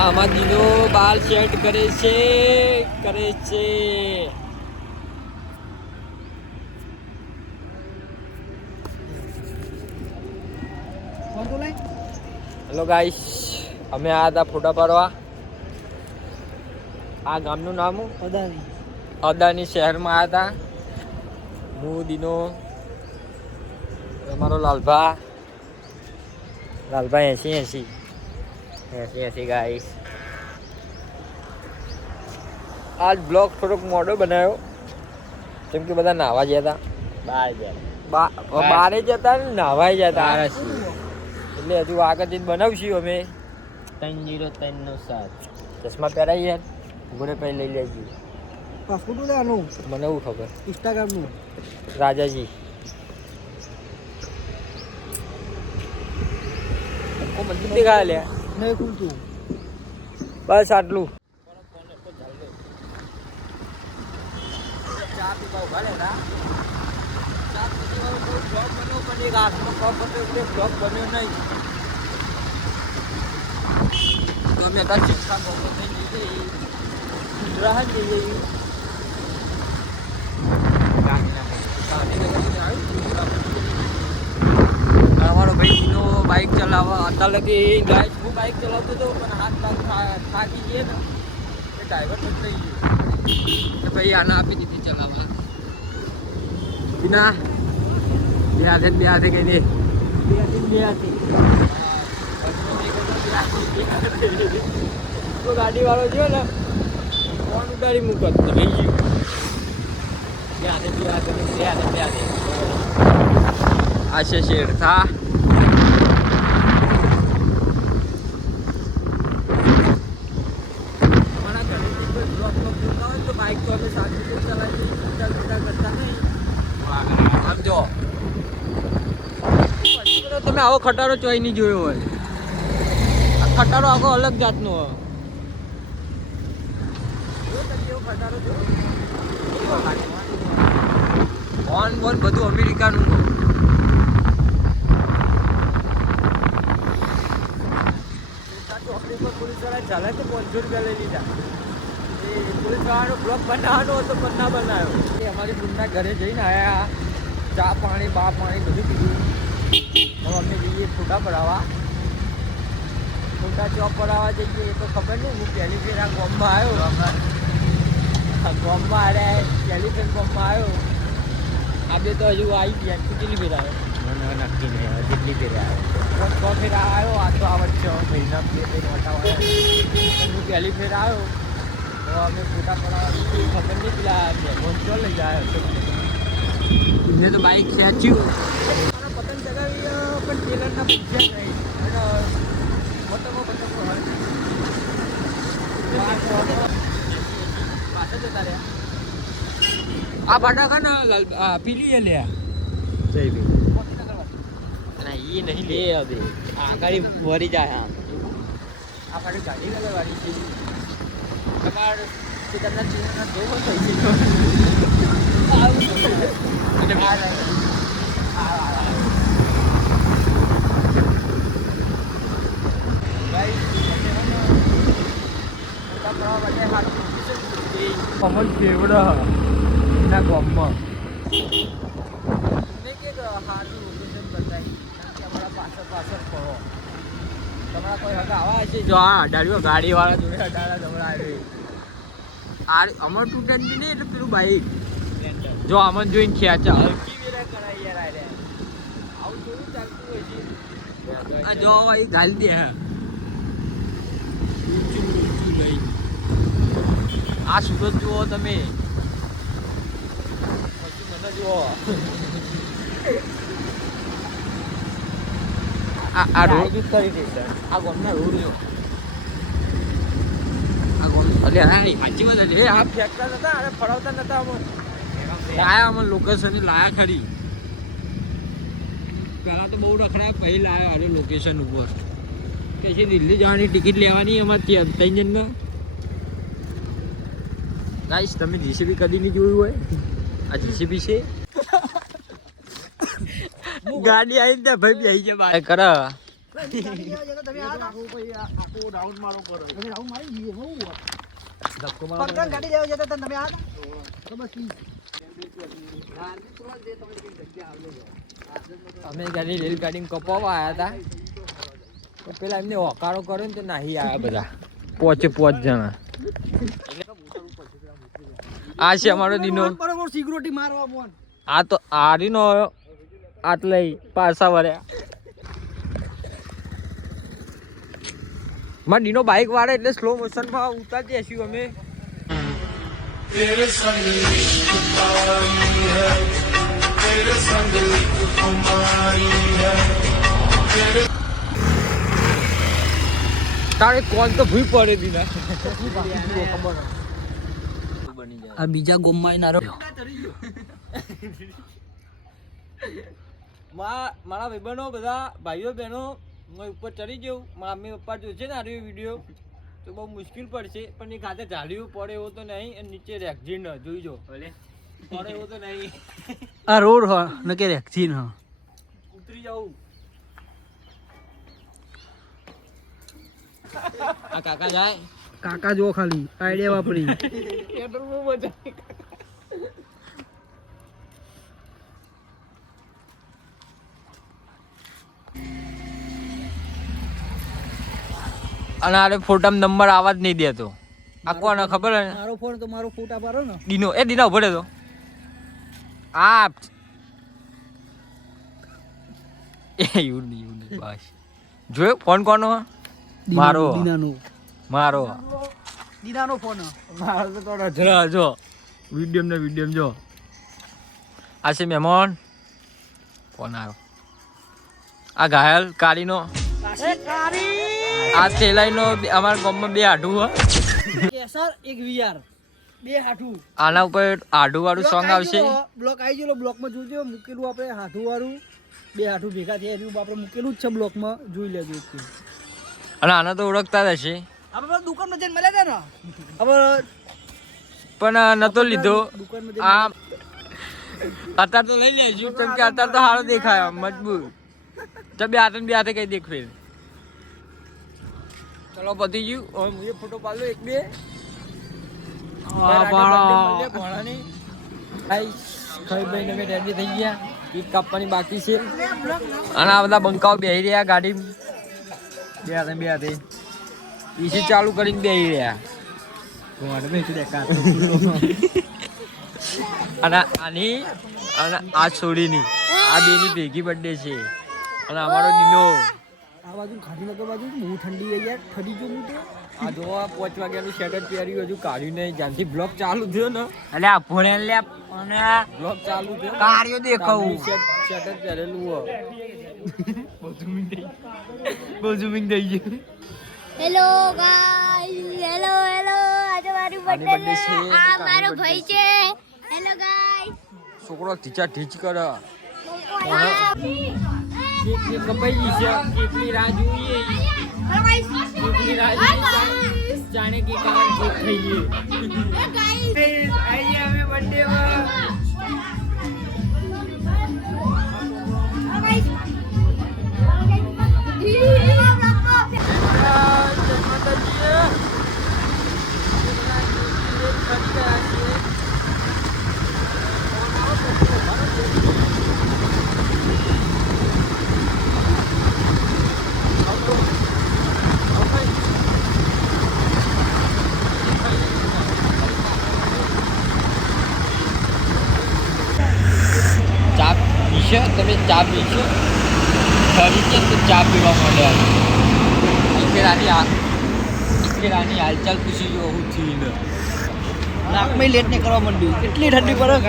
આમાં દીનો બાલ સેટ કરે છે હેલો ગાઈસ, અમે આ હતા ફોટા પાડવા. આ ગામનું નામ અદાની શહેરમાં આવ્યા હતા. હું દીનો, અમારો લાલભા 80 ગાઈસ. આજ બ્લોગ થોડોક મોડો બનાવ્યો કેમ કે બધા નાહવા ગયા હતા. બારે જતા ને નાહવાઈ જતા એટલે હજુ આગળ જઈને બનાવશું અમે. 30397 ચશ્મા પહેરાવીએ ઘોડે પહેરી લઈ લેજો. પાસપોર્ટ લેવાનું મને એવું ખબર. ઇન્સ્ટાગ્રામનું રાજાજી મંદિર દેખાય લે નહીં ખુલતું. બસ આટલું. ચા પીવા ઉભા રહેતા. ચા પીવા બ્લોગ બન્યો પણ એક હાથમાં કપ હતો એટલે બ્લોગ બન્યો નહીં. તો અમે હતા શિક્ષા બહુ થઈ જઈ ગુજરાત જઈએ. અમારો ભાઈનો બાઇક ચલાવવા અત્યારે લગી ગાઈસ હું બાઇક ચલાવતો હતો પણ હાથ થાકી ગયે ને એ ડ્રાઈવર તો થઈ ગયો. ભાઈ આને આપી દીધી ચલાવવા. ના બે હાથે કઈ દે તો ગાડી વાળો જો ને ફોન ઉડાડી મૂકત થઈ ગયું. બે હાથે આ છે શેરથા. અમારા ઘરેથી કોઈ બ્લોકમાં પૂરતા હોય તો બાઇક તો અમે સાચું ચલાવીએ કરતા નહીં. આમ જો તમે આવો ખટારો ચોઈ નહીં જોયો હોય. આ ખટારો આખો અલગ જાતનો હોય. ખટારો ઓન બોન બધું અમેરિકાનું હોય. ચાલે તો 500 રૂપિયા લઈ લીધા. એ પોલીસ વાળાનો બ્લોક બનાવવાનો હતો પણ ના બનાવ્યો. એ અમારી બુનના ઘરે જઈને આવ્યા. ચા પાણી બધું પીધું. હવે અમે જઈએ ફોટા પડાવવા. ફોટા ચોક પડાવવા જઈએ એ તો ખબર નહીં. હું પહેલી ફેર આ ગામમાં આવ્યો. ગામમાં આવ્યા પહેલી ફેર ગામમાં આવ્યો. આ બે તો હજુ આવી ગયા. કેટલી ફેર આવ્યો નક્કી નહીં. જેટલી ફેર આવ્યો 6 ફેર આવ્યો. આ તો આ વચ્ચે મહિના 2 ફેર વટાવા. હું પહેલી ફેર આવ્યો તો અમે ફોટા પડાવવા ખબર નહીં. પેલા મોન્સ્ટર લઈ જાય એમને તો બાઇક ખેંચ્યું. પતંગ ચગાવી પણ ટેલરના પૂછ્યા નહીં. અને પતંગો પાછા જતા રહ્યા. આ ફટાકા ને પીલી લે જઈ બી એ નહીં લે. હવે આ ગાડી વળી જાય. આ ગાડી કલર વાળી છે. તમારે તમને ચીના દો થઈ ગયો. કમલ ફેવડા એના ગામમાં સારું લોકેશન બતાવી કે અમારા પાછળ ફરો. તમારા કોઈ હગા આવા છે જો આ અડાડ્યો ગાડીવાળા જોડે અડાડા દવડાવે. આ અમર 210 નહીં એટલે પેલું બાઈક જો અમન જોઈને ખેંચા હલકી વેરા કરાય યાર. આવું થોડું ચાલતું હોય છે. આ જો એ ગાલી દે. ઊંચું નહીં. આ સુરત જુઓ તમે. પછી મને જુઓ. આ રોડ કરી દે. આ ગામના રોડ જો. આ ગામ અલે સાચી વાત છે. આ ફેંકતા નતા અને ફરાવતા નતા. લાયા અમને લોકેશન લાયા ખરી. પહેલાં તો બહુ રખડાયા પછી લાવ્યો આને લોકેશન ઉપર. કે છે દિલ્હી જવાની ટિકિટ લેવાની અમારે 3 જણને. ગાઈસ તમે જીસીબી કદી નહીં જોયું હોય. આ જીસીબી છે. ગાડી આવી ને ભાઈ બેસી જાય બાય કરે તમે આખો રાઉન્ડ મારો કરો તમે રાઉન્ડ મારી દઈએ બહુ ધક્કો મારો પંકજ ગાડી લેવા જતા તમે આ તો બસ અમે ગાડી રેલગાડી કપાવવા આવ્યા હતા તો પેલા એમને હોકારો કર્યો ને તો નાહી આવ્યા બધા પોચ જણા આ છે અમારો દીનો બરોબર સિક્યુરિટી મારવા મોન આ તો આરીનો આટલે પાછા વળ્યા માં દીનો બાઇક વાળે એટલે સ્લો મોશન માં ઉતારતી હશું અમે તારે કોલ તો ભૂઈ પડે દીના આ બીજા ગોમમાં નારો મારા ભાઈબંધો બધા ભાઈઓ બહેનો હું ઉપર ચડી જઉં મારા મમ્મી પપ્પા જોશે ને આ વિડીયો તો બહુ મુશ્કેલ પડશે પણ એ ખાતે ઝાડ્યું પડે એવો તો નહીં અને નીચે રેક્ઝીન જોઈજો પડે એવો તો નહીં આ રોડ હ નકે રેક્ઝીન હ ઉતરી જાઉં આ કાકા જાય કાકા જો ખાલી આઈડિયા વાપરી પેટ્રોલ બહુ મજા અને આરે ફોટામાં નંબર આવા જ નહીં દેતો આ કોને ખબર હે મારો ફોન તો મારો ફોટા પાડો ને દીનો ઉભો રહે તો આ યુની બસ જોયો ફોન કોનો મારો દીનાનો ફોન મારો તો થોડો જરા જો વિડીયો જો આ છે મહેમાન ફોન આવ્યો આ ઘાયલ કાળીનો આ તેલાઈનો અમારા ગામમાં બે આઢું કેસર એક વીઆર બે હાઠું આના ઉપર આઢું વાળું સોંગ આવશે બ્લોક આવી ગયો બ્લોકમાં જોજો મૂકેલું આપણે હાઠું વાળું બે હાઠું ભેગા થયા એવું આપણે મૂકેલું જ છે બ્લોકમાં જોઈ લેજો અને આને તો ઓળખતા જ હશે આપણે દુકાનમાં જઈને મળ્યા હતા ને હવે પણ નતો લીધો આ અત્યારે તો લઈ લેજો કેમ કે અત્યારે તો સારો દેખાય મજબૂત તો બે હાથે કઈ દેખ ફેર ચલો પતી ગયું હવે મુझे ફોટો પાડો એક બે ખાઈ રેડી થઈ ગયા કેક કાપવાની બાકી છે અને આ બધા બંકાઓ બેહી રહ્યા ગાડી બે હાથે એસી ચાલુ કરીને બેહી રહ્યા અને આની અને આ છોડીની આ બેની ભેગી બર્થડે છે અને અમારો દીનો આ બાજુ ગાંધીનગર બાજુ બહુ ઠંડી છે યાર ઠરી ગયો હું તો આ જો 5 વાગ્યાનું શેટર પહેર્યું હજુ કાઢ્યું નહીં જ્યાંથી બ્લોક ચાલુ થયો ને એટલે આ ભોળે લે અને બ્લોક ચાલુ થયો કાર્યો દેખાવું શેટર પહેરેલું હો બહુ ઝૂમિંગ થઈ ગયું હેલો ગાઈસ હેલો આજે મારી બર્થડે છે આ મારો ભાઈ છે હેલો ગાઈસ છોકરો ટીચા ટીચ કરે કેક કપાઈ ગઈ છે કેકની રાહ જોઈએ કેકની રાહ જોઈએ જાણે કે કારણ કેક થઈ ગઈ આઈએ અમે બર્થડે માં તમે ચા પીશો ખરી છે તો ચા પીવા માંડ્યા આની હાલચાલ પૂછી જો હું થી ને નાકમાં લેટ ને કરવા માંડ્યું કેટલી ઠંડી પડે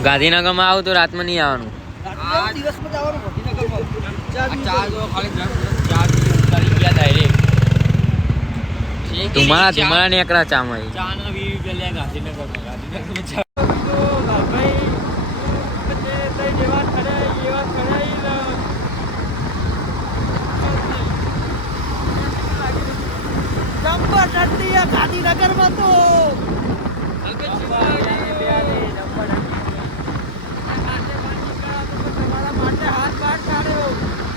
ગાંધીનગરમાં આવું તો રાતમાં નહીં આવવાનું દિવસમાં જવાનું ગાંધીનગરમાં ચા જો ખાલી ચા ઉતારી ગયા ડાયરેક્ટ તમારા ને એકલા ચામાં ચા ના 20 રૂપિયા ગાંધીનગરમાં ગાંધીનગરમાં તો તમારા માટે હાથ બાર કાઢ્યો